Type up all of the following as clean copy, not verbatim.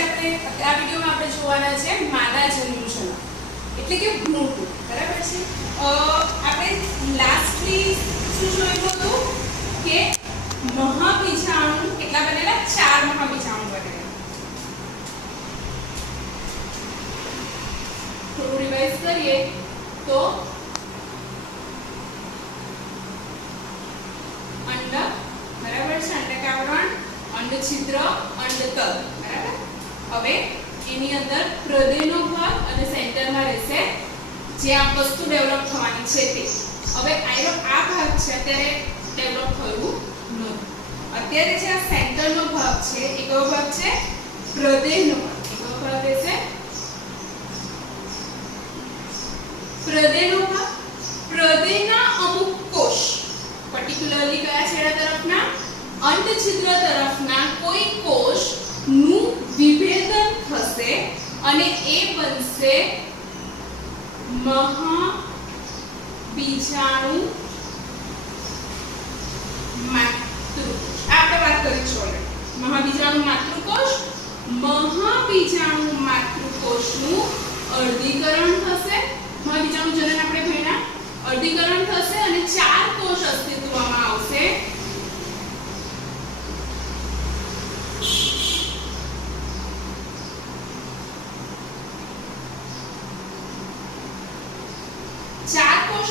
આપણે આ વિડિયોમાં આપણે જોવાના છે માદા જન્યુજનક એટલે કે ભ્રૂણપુટ, બરાબર છે। આપણે લાસ્ટલી શું જોયું હતું કે મહાબીજાણુ કેટલા બનેલા? 4 મહાબીજાણુ બનેલા। થોડું રિવાઇઝ કરીએ તો અંડક, બરાબર છે, અંડકાવરણ, અંડછિદ્ર, અંડતલ, બરાબર। હવે એની અંદર હૃદયનો ભાગ અને સેન્ટરમાં રહેશે જે આ વસ્તુ ડેવલપ થવાની છે તે। હવે આ ભાગ છે અત્યારે ડેવલપ થયું નથી। અત્યારે જે આ સેન્ટરનો ભાગ છે એ કયો ભાગ છે? હૃદયનો ભાગ। કયો ભાગ રહેશે? હૃદયનો ભાગ। હૃદયના અમુક કોષ, પર્ટિક્યુલરલી કયા છેડા તરફના? અંડછિદ્ર તરફના કોઈ કોષ નું વિભેદન થશે અને એ બનશે મહાબીજાણુ માતૃકોષ। આપણે વાત કરી છે ઓલરેડી મહાબીજાણુ માતૃકોષ। મહાબીજાણુ માતૃકોષનું અર્ધીકરણ થશે। મહાબીજાણુ જનન આપણે ભણ્યા, અર્ધીકરણ થશે અને 4 કોષ અસ્તિત્વમાં આવશે।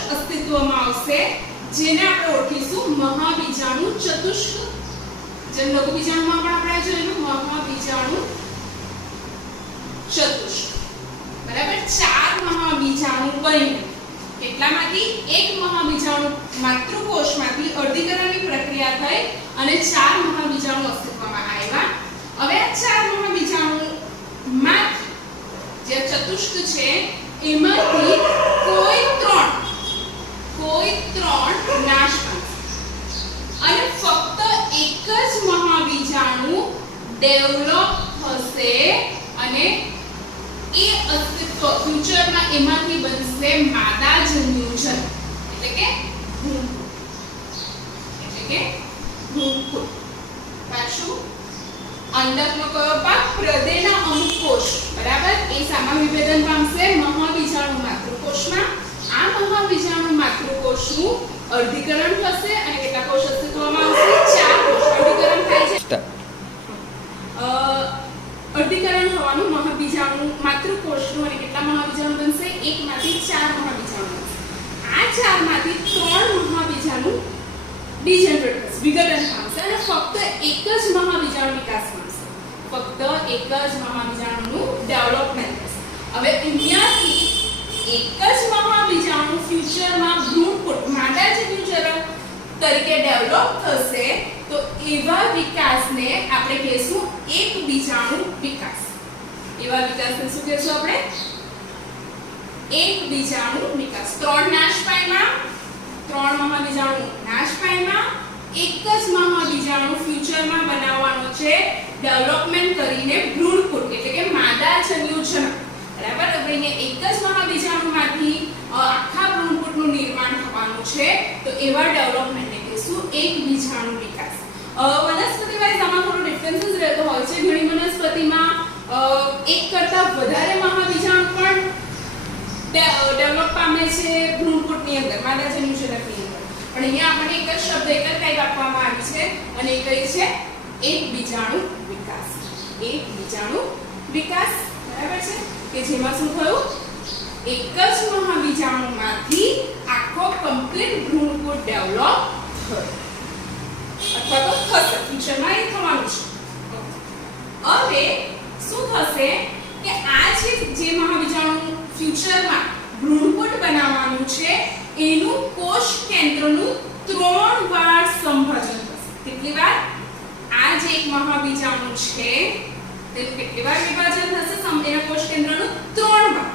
અસ્તિત્વમાં આવશે જેને આપણે ઓળખીશું મહાબીજાણુ ચતુષ્ક। જેમ લઘુબીજાણુમાં પણ આપણે જોયેલું મહાબીજાણુ ચતુષ્ક, બરાબર। 4 મહાબીજાણુ બને કેટલામાંથી? એક મહાબીજાણુ માતૃકોષમાંથી અર્ધીકરણની પ્રક્રિયા થઈ અને 4 મહાબીજાણુ અસ્તિત્વમાં આવ્યા। હવે આ 4 મહાબીજાણુમાંથી જે ચતુષ્ક છે એમાંથી કોઈ 3 નાશ પામશે અને ફક્ત એક જ મહાબીજાણુ ડેવલપ થશે અને એ અસ્તિત્વ ફ્યુચરમાં એમાંથી બનશે માદા જન્યુજનક એટલે કે ભ્રૂણપુટ। પાછું અંડકનો કયો ભાગ? હૃદયના અમુક કોષ, બરાબર, એ સામા વિભેદન પામશે મહાબીજાણુ માતૃકોષમાં। આ મહાબીજાણુ માતૃકોષનું અર્ધીકરણ થશે અને કેટલા કોષ અસ્તિત્વમાં આવશે? 4 કોષ અર્ધીકરણ થાય છે। અર્ધીકરણ થવાનું મહાબીજાણુ માતૃકોષનું અને કેટલા મહાબીજાણુ બનશે? એકમાંથી 4 મહાબીજાણુ બનશે। આ 4 માંથી 3 મહાબીજાણુ ડિજનરેટ થશે, વિઘટન પામશે અને ફક્ત એક જ મહાબીજાણુ વિકાસ પામશે। ફક્ત એક જ મહાબીજાણુનું ડેવલપમેન્ટ થશે। હવે અહીંયાથી એક જ મહાબીજાણુ ફ્યુચરમાં ભ્રૂણપુટ માદા જન્યુજનક તરીકે ડેવલપ થશે તો એવા વિકાસને આપણે કહીશું એક બીજાણુ વિકાસ। એવા વિકાસને શું કહીશું આપણે? એક બીજાણુ વિકાસ। 3 નાશ પામ્યા, 3 મહાબીજાણુ નાશ પામ્યા, એક જ મહાબીજાણુ ફ્યુચરમાં બનાવવાનો છે ડેવલપમેન્ટ કરીને ભ્રૂણપુટ એટલે કે માદા જન્યુજનક, બરાબર। હવે અહીંયા એક જ મહાબીજાણુમાંથી આખા ભ્રૂણપુટનું નિર્માણ થવાનું છે તો એવા ડેવલપમેન્ટને કહીશું એક બીજાણુ વિકાસ। વનસ્પતિ વાઇઝ આમાં થોડો ડિફરન્સીસ રહેતો હોય છે। ઘણી વનસ્પતિમાં એક કરતા વધારે મહાબીજાણુ પણ ડેવલપ પામે છે ભ્રૂણપુટની અંદર, માદા જન્યુજનકની અંદર, પણ અહીંયા આપણને એક જ શબ્દ, એક જ ટાઈપ આપવામાં આવી છે અને એ કઈ છે? એક બીજાણુ વિકાસ। એક બીજાણુ વિકાસ, બરાબર છે, કે જેમાં શું થયું? એક જ મહાબીજાણુમાંથી આખો કમ્પ્લીટ ભ્રૂણપુટ ડેવલપ થયો અથવા તો થશે, ફ્યુચરમાં એ થવાનું છે। હવે શું થશે કે આ જે મહાબીજાણુ ફ્યુચરમાં ભ્રૂણપુટ બનાવવાનું છે એનું કોષ કેન્દ્રનું 3 વાર સંભાજન થશે। કેટલી વાર? આ જે એક મહાબીજાણુ છે તેનું કેટલી વાર વિભાજન થશે? એના કોષ કેન્દ્રનું 3 વાર।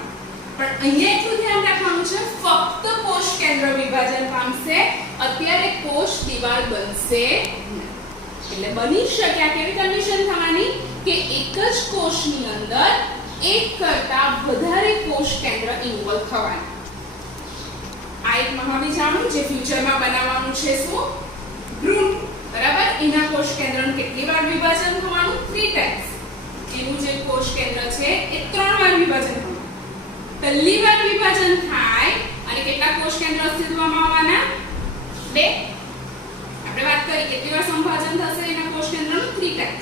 પણ અહીંયા એટલું ધ્યાન રાખવાનું છે ફક્ત કોષ કેન્દ્ર વિભાજન પામશે, અત્યારે કોષ દિવાલ બનશે નહીં। એટલે બની શકે આ કેવી કન્ડિશન થવાની કે એક જ કોષની અંદર એક કરતા વધારે કોષ કેન્દ્ર ઇન્વોલ્વ થવાના। આ એક મહાબીજાણુ જે ફ્યુચરમાં બનાવવાનું છે શું? ભ્રૂણ, બરાબર। એના કોષ કેન્દ્રનું કેટલી વાર વિભાજન થવાનું? 3 ટાઈમ્સ। એનું જે પહેલી વાર વિભાજન થાય અને કેટલા કોષ કેન્દ્ર અસ્તિત્વમાં આવવાના? 2. આપણે વાત કરી કેટલી વાર સંભાજન થશે એના કોષ કેન્દ્રનું 3 ટાઈમ.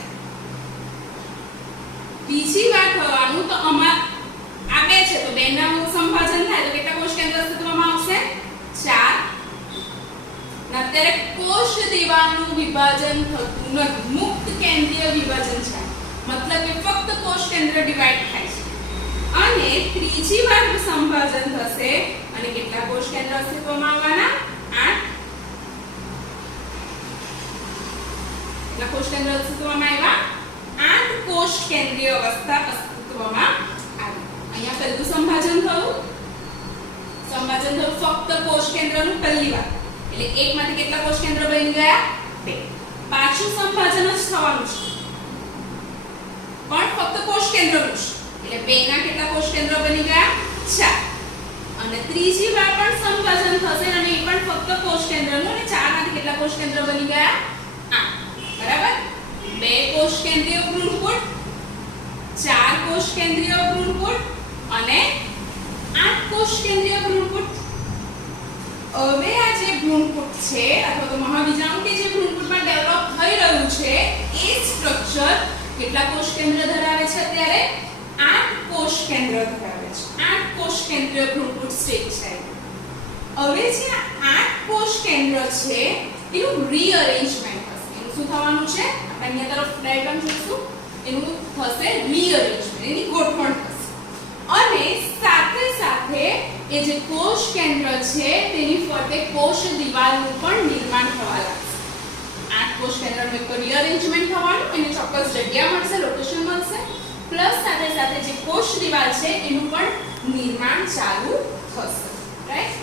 બીજી વાર થવાનું તો આ 2 છે તો 2 ના સંભાજન થાય તો કેટલા કોષ કેન્દ્ર અસ્તિત્વમાં આવશે? 4. અત્યારે કોષ દિવાલનું વિભાજન થતું નથી, મુક્ત કેન્દ્રીય વિભાજન છે, મતલબ કે ફક્ત કોષ કેન્દ્ર ડિવાઇડ થાય છે. અને ત્રીજી વાર સંભાજન થશે અને કેટલા કોષ કેન્દ્ર અસ્તિત્વમાં આવવાના? 8. કેટલા કોષ કેન્દ્ર અસ્તિત્વમાં આવ્યા? 8 કોષ કેન્દ્રીય અવસ્થા અસ્તિત્વમાં આવી. અહીંયા પહેલું સંભાજન થયું ફક્ત કોષ કેન્દ્રનું પહેલી વાર, એટલે એકમાંથી કેટલા કોષ કેન્દ્ર બની ગયા? 2. પાછું સંભાજન જ થવાનું છે પણ ફક્ત કોષ કેન્દ્રનું છે, એટલે 2 ના કેટલા કોષ કેન્દ્ર બની ગયા? 4. અને ત્રીજી વાર પણ સંભાજન થશે અને એ પણ ફક્ત કોષ કેન્દ્રનું, અને 4 માંથી કેટલા કોષ કેન્દ્ર બની ગયા? 8. બરાબર? 2 કોષ કેન્દ્રીય ભ્રૂણપુટ, 4 કોષ કેન્દ્રીય ભ્રૂણપુટ અને 8 કોષ કેન્દ્રીય ભ્રૂણપુટ. હવે આ જે ભ્રૂણપુટ છે અથવા તો મહાબીજાણુ કે જે ભ્રૂણપુટમાં ડેવલપ થઈ રહ્યું છે એ સ્ટ્રક્ચર કેટલા કોષ કેન્દ્ર ધરાવે છે? અત્યારે 8 કોષ કેન્દ્ર ધરાવે છે. 8 કોષ કેન્દ્રીય ભ્રૂણપુટ સ્ટેજ છે. હવે જે 8 કોષ કેન્દ્ર છે એનું રીઅરેન્જમેન્ટ થશે. એનું શું થવાનું છે? આપણે અહીંયા તરફ ડાયાગ્રામ જોઈશું. એનું થશે રીઅરેન્જમેન્ટ, એની ગોઠવણ થશે. અને સાથે સાથે એ જે કોષ કેન્દ્ર છે તેની ફરતે કોષ દિવાલનું પણ નિર્માણ થવા લાગશે. 8 કોષ કેન્દ્રનું એક તો રીઅરેન્જમેન્ટ થવાનું, એને ચોક્કસ જગ્યા મળશે, લોકેશન મળશે, પ્લસ સાથે સાથે જે કોષ દિવાલ છે એનું પણ નિર્માણ ચાલુ થશે. રાઈટ?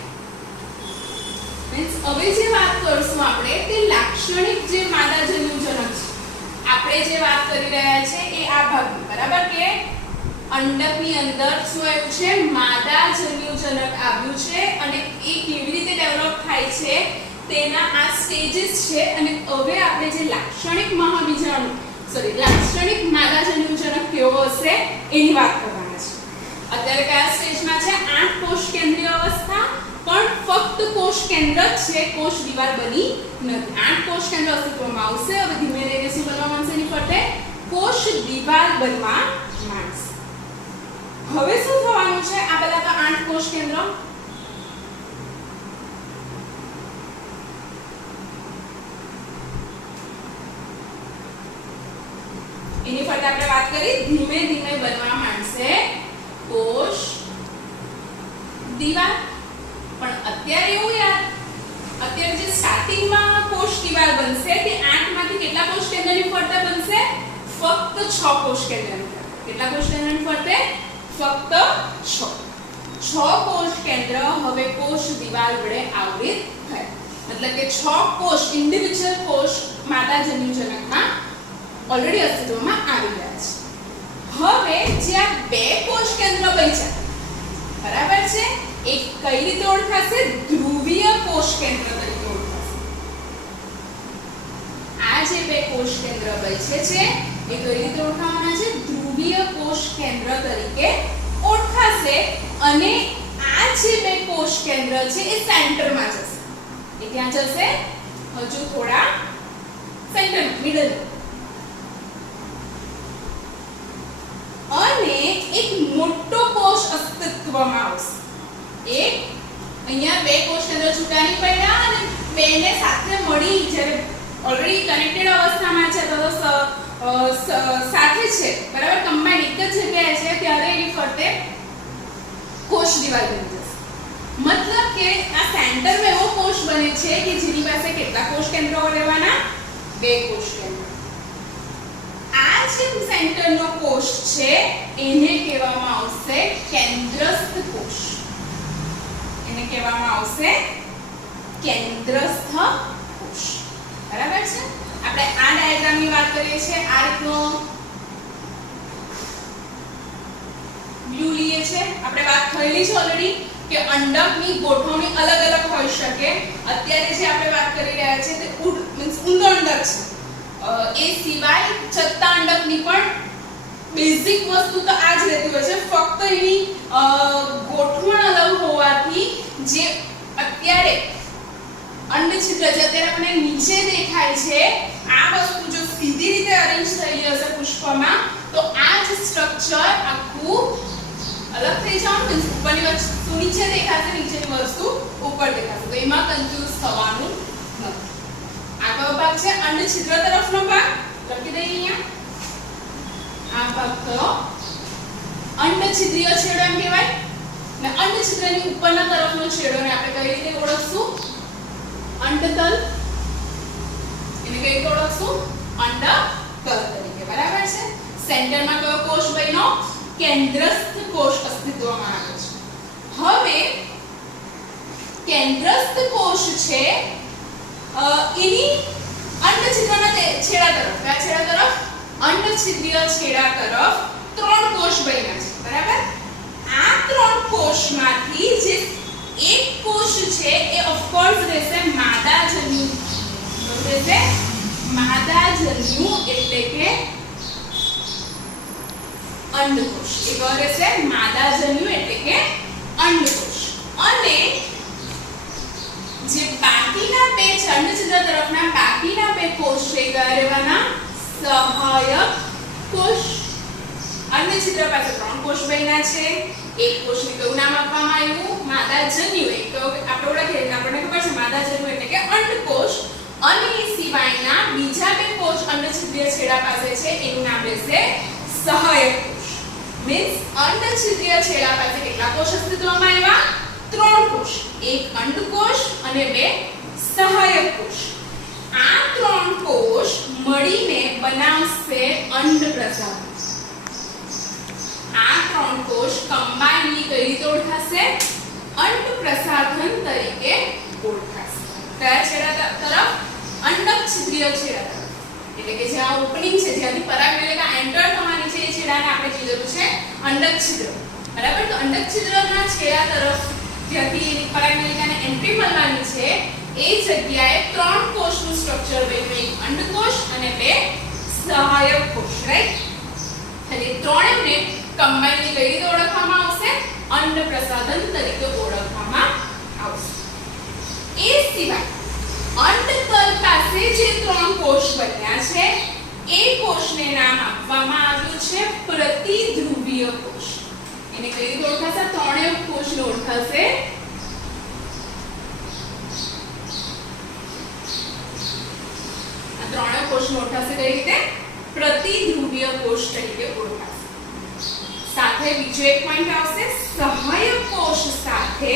મીન્સ હવે જે વાત કરશું આપણે તે લાક્ષણિક જે માદા જન્યુજનક છે, આપણે જે વાત કરી રહ્યા છે એ આ ભાગની, બરાબર? કે અંડકની અંદર શું આવ્યું છે? માદા જન્યુજનક આવ્યું છે અને એ કેવી રીતે ડેવલપ થાય છે તેના આ સ્ટેજીસ છે. અને હવે આપણે જે લાક્ષણિક લાક્ષણિક માદા જન્યુજનક કેવો હશે એની વાત કરવાના છે. અત્યારે કયા સ્ટેજમાં છે? 8 કોષ કેન્દ્રીય અવસ્થા, પણ ફક્ત કોષ કેન્દ્ર જ છે, કોષ દિવાલ બની નથી. 8 કોષ કેન્દ્ર અસ્તિત્વમાં આવશે. હવે ધીમે ધીમે શું બનવા માંડશે? એની ફરતે કોષ દિવાલ બનવા માંડશે. હવે શું થવાનું છે? આ બધા તો 8 કોષ કેન્દ્ર, એની ફરતે આપણે વાત કરી ધીમે ધીમે બનવા માંડશે કોષ દિવાલ. પણ અત્યારે એવું યાર, અત્યારે જે સ્ટાર્ટિંગમાં કોષ દિવાલ બનશે તે 8 માંથી કેટલા કોષ કેન્દ્રની ફરતે બનશે? ફક્ત 6 કોષ કેન્દ્રની ફરતે. કેટલા કોષ કેન્દ્રની ફરતે? ફક્ત 6. 6 કોષ કેન્દ્ર હવે કોષ દિવાલ વડે આવૃત થયા. મતલબ કે 6 કોષ ઇન્ડિવિડ્યુઅલ કોષ માદા જન્યુજનકમાં ઓલરેડી અસ્તિત્વમાં આવી ગયા છે. હવે જે આ 2 કોષ કેન્દ્ર બચ્યા, બરાબર છે, એ કઈ રીતે ઓળખાશે? ધ્રુવીય કોષ કેન્દ્ર તરીકે ઓળખાશે. આ જે 2 કોષ કેન્દ્ર બચે છે એ કઈ રીતે ઓળખાવાના છે? ધ્રુવીય કોષ કેન્દ્ર તરીકે ઓળખાશે. અને આ જે 2 કોષ કેન્દ્ર છે એ સેન્ટરમાં જશે. એ ક્યાં જશે? હજુ થોડા સેન્ટર મિડલ. અને એક મોટો કોષ અસ્તિત્વમાં આવશે. એક અહીંયા 2 કોષ કેન્દ્ર છૂટા નહીં પડ્યા અને 2 ને સાથે મળી જ્યારે ઓલરેડી કનેક્ટેડ અવસ્થામાં છે તો સાથે છે, બરાબર, કમ્બાઈન્ડ એક જ જગ્યાએ છે, ત્યારે એની ફરતે કોષ દિવાલ બની જશે. મતલબ કે આ સેન્ટરમાં એવો કોષ બને છે કે જેની પાસે કેટલા કોષ કેન્દ્રો રહેવાના? 2 કોષ કેન્દ્ર. આ જે સેન્ટરનો કોષ છે એને કહેવામાં આવશે કેન્દ્રસ્થ કોષ. એને કહેવામાં આવશે કેન્દ્રસ્થ કોષ. બરાબર છે? આપણે આ ડાયાગ્રામની વાત કરીએ છીએ. આ રીતનો વ્યૂ લઈએ છે. આપણે વાત થયેલી છે ઓલરેડી કે અંડકની ગોઠવણી અલગ અલગ હોઈ શકે. અત્યારે જે આપણે વાત કરી રહ્યા છીએ તે ઊંડો અંડક છે. એ સિવાય છત્તા અંડકની પણ બેઝિક વસ્તુ તો આ જ રહેતી હોય છે, ફક્ત એની ગોઠવણ અલગ હોવાથી જે અત્યારે અંડછિદ્ર જે અત્યારે આપણને નીચે દેખાય છે આ વસ્તુ જો સીધી રીતે અરેન્જ થયેલી હશે પુષ્પમાં તો આ જ સ્ટ્રક્ચર આખું અલગ થઈ જવાનું, ઉપરની વસ્તુ નીચે દેખાશે, નીચેની વસ્તુ ઉપર દેખાશે, તો એમાં કન્ફ્યુઝ થવાનું નથી. આ કયો ભાગ છે? અંડછિદ્ર તરફનો ભાગ. લખી દઈએ અહીંયા. આ ભાગ કયો? અંડછિદ્રીય છેડો એમ કહેવાય. ને અંડછિદ્રની ઉપરના તરફનો છેડોને આપણે કઈ રીતે ઓળખશું? અંડતલ. એને કઈ રીતે ઓળખશું? અંડતલ તરીકે. બરાબર છે. સેન્ટરમાં કયો કોષ બન્યો? કેન્દ્રસ્થ કોષ અસ્તિત્વમાં આવે છે. હવે કેન્દ્રસ્થ કોષ છે એની અંડછિદ્રના છેડા તરફ, કયા છેડા તરફ? અંડછિદ્રીય છેડા તરફ 3 કોષ બન્યા છે. બરાબર. આ 3 કોષમાંથી જે એક કોષ છે એ ઓફ કોર્સ રહેશે માદાજન્યુ. રહેશે માદાજન્યુ એટલે કે અંડકોષ. એ કયો રહેશે? માદાજન્યુ એટલે કે અંડકોષ. અને જે બાકીના બે અંડછિદ્ર તરફના બાકીના બે કોષ છે કયા રહેવાના? સહાયક કોષ. અંડછિદ્ર પાસે 3 કોષ બન્યા છે. એક કોષને કયું નામ આપવામાં આવ્યું? માદાજન્યુ. એક તો આપણે ઓળખીએ, આપણને ખબર છે માદાજન્યુ એટલે કે અંડકોષ. અને એ સિવાયના બીજા બે કોષ અંડછિદ્રીય છેડા પાસે છે એનું નામ રહેશે સહાયક કોષ. મીન્સ અંડછિદ્રીય છેડા પાસે કેટલા કોષ અસ્તિત્વમાં આવ્યા? 3 કોષ. એક અંડકોષ અને બે સહાયક કોષ. આ 3 કોષ મળીને બનાવશે અંડપ્રસાધન. આ 3 કોષ કમ્બાઈનલી કઈ રીતે ઓળખાશે? અંડપ્રસાધન તરીકે ઓળખાશે. કયા છેડા તરફ? અંડછિદ્રીય છેડા તરફ. એટલે કે જે આ ઓપનિંગ છે જ્યાંથી પરાગનલિકા એન્ટર થવાની છે એ છેડાને આપણે કીધું છે અંડછિદ્ર. બરાબર. તો અંડછિદ્રના છેડા તરફ જ્યાંથી પરાગનલિકાને એન્ટ્રી મળવાની છે એ જગ્યાએ 3 કોષનું સ્ટ્રક્ચર બન્યું. એક અંડકોષ અને બે સહાયક કોષ. રાઈટ. અને ત્રણેયને કમ્બાઈનલી કઈ રીતે ઓળખવામાં આવશે? અંડપ્રસાધન તરીકે ઓળખવામાં આવશે. એ સિવાય અંડતલ પાસે જે 3 કોષ બન્યા છે એ કોષને નામ આપવામાં આવ્યું છે પ્રતિધ્રુવીય કોષ. એને કઈ રીતે ઓળખાશે? ત્રણેય કોષને ઓળખાશે આ ત્રણેય કોષને ઓળખાશે કઈ રીતે? પ્રતિધ્રુવીય કોષ તરીકે ઓળખાશે. સાથે બીજો એક પોઈન્ટ આવશે, સહાયક કોષ સાથે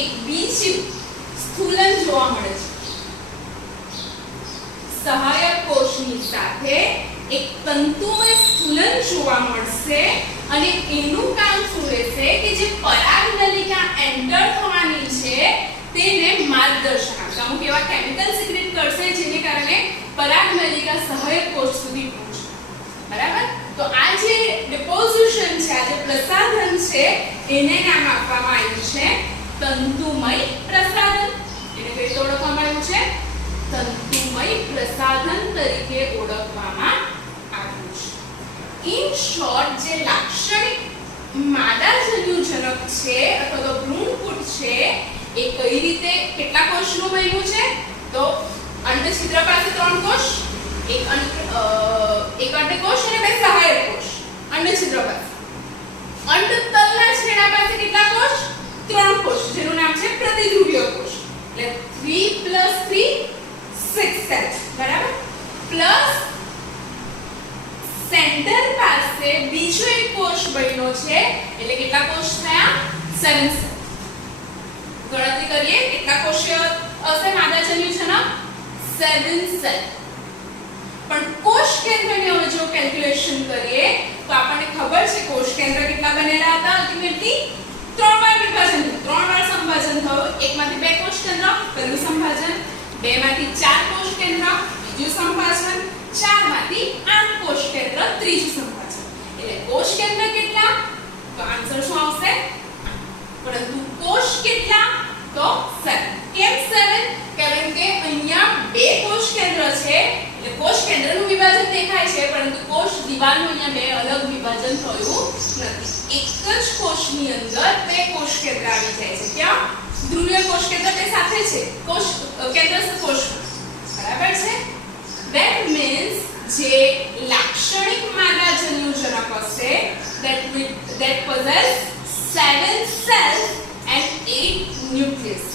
એક બીજું સ્થૂલન જોવા મળે છે. સહાયક કોષની સાથે એક તંતુમય સ્થૂલન જોવા મળશે અને એનું કામ શું રહેશે કે જે પરાગનલિકા એન્ટર થવાની છે તેને માર્ગદર્શન આપશે. અમુક એવા કેમિકલ સિક્રેટ કરશે જેને કારણે પરાગનલિકા સહાયક કોષ સુધી પહોંચે. બરાબર. તો આ જે ડિપોઝિશન છે, આ જે પ્રસાધન છે એને નામ આપવામાં આવ્યું છે તંતુમય પ્રસાધન. એને કઈ રીતે ઓળખવામાં આવ્યું છે? તંતુમય પ્રસાધન તરીકે ઓળખવામાં આવ્યું છે. ઇન શોર્ટ, જે લાક્ષણિક માદાજન્યુજનક છે અથવા તો ભ્રૂણપુટ છે એ કઈ રીતે કેટલા કોષનું બન્યું છે? તો અંડછિદ્ર પાસે 3 કોષ, એક અંડકોષ અને બે સહાયક કોષ અંડછિદ્ર પાસે. અંડતલના છેડા પાસે કેટલા કોષ? 3 કોષ જેનું નામ છે પ્રતિધ્રુવીય કોષ. એટલે 3 + 3 6 cells. બરાબર. પ્લસ સેન્ટર પાસે બીજો એક કોષ બન્યો છે એટલે કેટલા કોષ થયા? 7 cells. ગણતરી કરીએ કેટલા કોષ હશે માદાજન્યુજનક? 7 cells. પણ કોષ કેન્દ્રની હવે જો કેલ્ક્યુલેશન કરીએ તો આપણને ખબર છે કોષ કેન્દ્ર કેટલા બનેલા હતા? અલ્ટિમેટલી 3 વાર વિભાજન થયું, 3 વાર સંભાજન થયું. એકમાંથી 2 કોષ કેન્દ્ર, પહેલું સંભાજન. 2 માંથી 4 કોષ કેન્દ્ર, બીજું સંભાજન. 4 માંથી 8 કોષ કેન્દ્ર, ત્રીજું સંભાજન. એટલે કોષ કેન્દ્ર કેટલા? તો આન્સર શું આવશે? પરંતુ કોષ કેટલા? તો 7. કેમ 7? કારણ કે અહીંયા 2 કોષ કેન્દ્ર છે એટલે કોષ કેન્દ્રનું વિભાજન દેખાય થાય છે, પરંતુ કોષ દિવાલનું અહીંયા બે અલગ વિભાજન થયું નથી. એક જ કોષની અંદર બે કોષ કેન્દ્ર આવી જાય છે. ક્યાં? ધ્રુવીય કોષ કેન્દ્ર તે સાથે છે, કોષ કેન્દ્રસ્થ કોષમાં. બરાબર છે? That means જે લાક્ષણિક માદા જન્યુજનક હશે that possess 7 cells and 8 nucleus.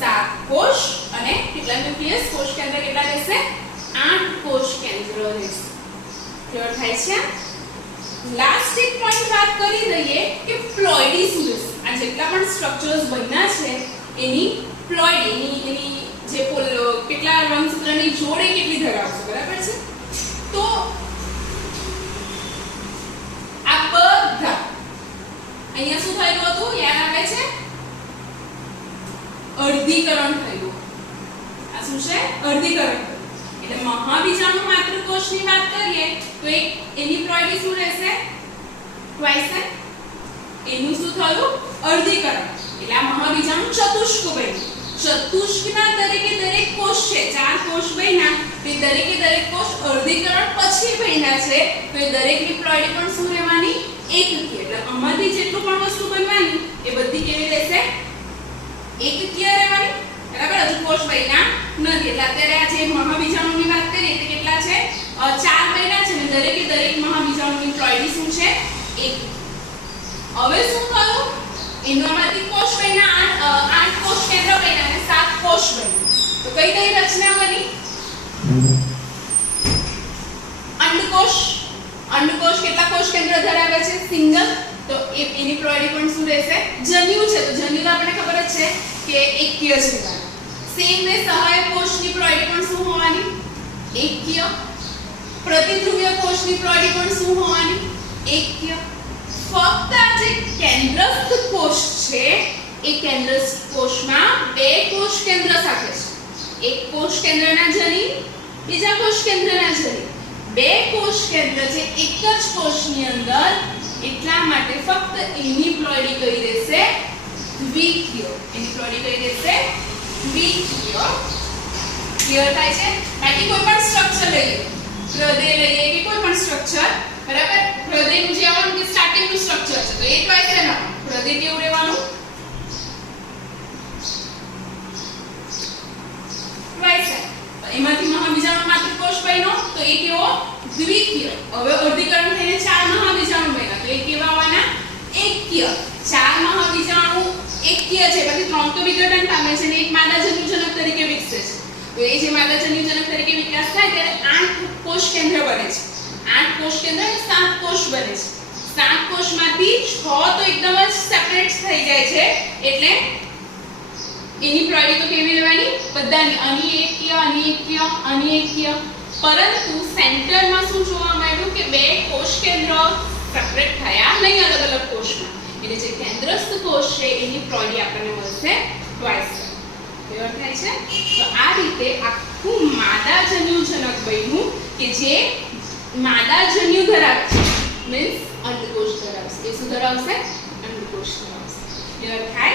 7 કોષ અને કેટલા ન્યુક્લિયસ? કોષ કેન્દ્ર કેટલા રહેશે? 8 કોષ કેન્દ્ર રહેશે. ક્લિયર થાય છે? લાસ્ટ એક પોઈન્ટ વાત કરી દઈએ કે પ્લોઇડી શું રહેશે. આ જેટલા પણ સ્ટ્રક્ચર્સ બન્યા છે એની પ્લોઇડી એની જે કેટલા રંગસૂત્રની જોડે કેટલી ધરાવશે. બરાબર છે? તો આ બધા અહીંયા શું થયેલું હતું? યાદ આવે છે? અર્ધીકરણ થયું. આ શું છે? અર્ધીકરણ. એટલે મહાબીજાણુ માતૃકોષની વાત કરીએ તો એની પ્લોઇડી શું રહેશે? ટ્વાઇસ. એનું શું થયું? અર્ધીકરણ. એટલે આ મહાબીજાણુ ચતુષ્ક બન્યું. ચતુષ્કના દરેક કોષ છે, 4 કોષ બન્યા, તે દરેક કોષ અર્ધીકરણ પછી બન્યા છે, તો એ દરેકની પ્લોઇડી પણ શું રહેવાની? એકકીય. એટલે આમાંથી જેટલું પણ વસ્તુ બનવાની એ બધી કેવી રહેશે? એકકીય રહેવાની. બરાબર? હજુ કોષ બન્યા નથી. એટલે અત્યારે આ જે મહાબીજાણુની વાત કરીએ તે કેટલા છે? 4 બન્યા છે, અને દરેક મહાબીજાણુની પ્લોઇડી શું છે? એક. હવે શું થયું? એનામાંથી કોષ બન્યા 8 કોષ કેન્દ્ર બન્યા અને 7 કોષ બન્યા. તો કઈ રચના બની? અંડકોષ. અંડકોષ કેટલા કોષ કેન્દ્ર ધરાવે છે? સિંગલ. તો એની પ્લોઇડી પણ શું રહેશે? જન્યુ છે. તો જન્યુ આપણને ખબર જ છે કે એકકીય છે. સેમ વે સહાયક કોષની પ્લોઇડી પણ શું હોવાની? એકકીય. પ્રતિધ્રુવીય કોષની પ્લોઇડી પણ શું હોવાની? એકકીય. ફક્ત આ જે કેન્દ્રસ્થ કોષ છે એ કેન્દ્રસ્થ કોષમાં બે કોષ કેન્દ્ર સાથે છે. એક કોષ કેન્દ્રના જનીન, બીજા કોષ કેન્દ્રના જનીન. બે કોષ કેન્દ્ર છે એક જ કોષની અંદર, એટલા માટે ફક્ત એની પ્લોઇડી કઈ રહેશે? દ્વિકીય. એની પ્લોઇડી કઈ રહેશે? દ્વિકીય. ક્લિયર થાય છે? બાકી કોઈ પણ સ્ટ્રક્ચર લઈએ, હૃદય લઈએ કે કોઈ પણ સ્ટ્રક્ચર, બરાબર? હૃદયનું જે આવવાનું કે સ્ટાર્ટિંગનું સ્ટ્રક્ચર છે, તો એ ટ્વાઇસ રહેવાનું. હૃદય કેવું રહેવાનું? ટ્વાઇસ. એમાંથી મહાબીજાણુ માતૃકોષ બન્યો તો એ કેવો? દ્વિકીય. હવે અર્ધીકરણ થઈને 4 મહાબીજાણુ બન્યા તો એ કેવા હોવાના? એકકીય. 4 મહાબીજાણુ એકકીય છે, પછી 3 તો વિઘટન પામે છે અને એક માદા જન્યુજનક તરીકે વિકસે છે. તો એ જે માદા જન્યુજનક તરીકે વિકાસ થાય ત્યારે 8 કોષ કેન્દ્ર બને છે. 8 કોષ કેન્દ્ર અને 7 કોષ બને છે. 7 કોષમાંથી 6 તો એકદમ જ સેપરેટ થઈ જાય છે, એટલે એની પ્લોઇડી તો કેવી રહેવાની? બધાની આની એકકીય. પરંતુ સેન્ટરમાં શું જોવા મળ્યું કે બે કોષ કેન્દ્ર સેપરેટ થયા નહીં અલગ અલગ કોષમાં. એટલે જે કેન્દ્રસ્થ કોષ છે એની પ્લોઇડી આપણને મળશે ટ્વાઇસ. ક્લિયર થાય છે? તો આ રીતે આખું માદા જન્યુજનક બન્યું કે જે માદા જન્યુ ધરાવે છે, મીન્સ અંડકોષ ધરાવશે. એ શું ધરાવશે? અંડકોષ ધરાવશે. ક્લિયર થાય?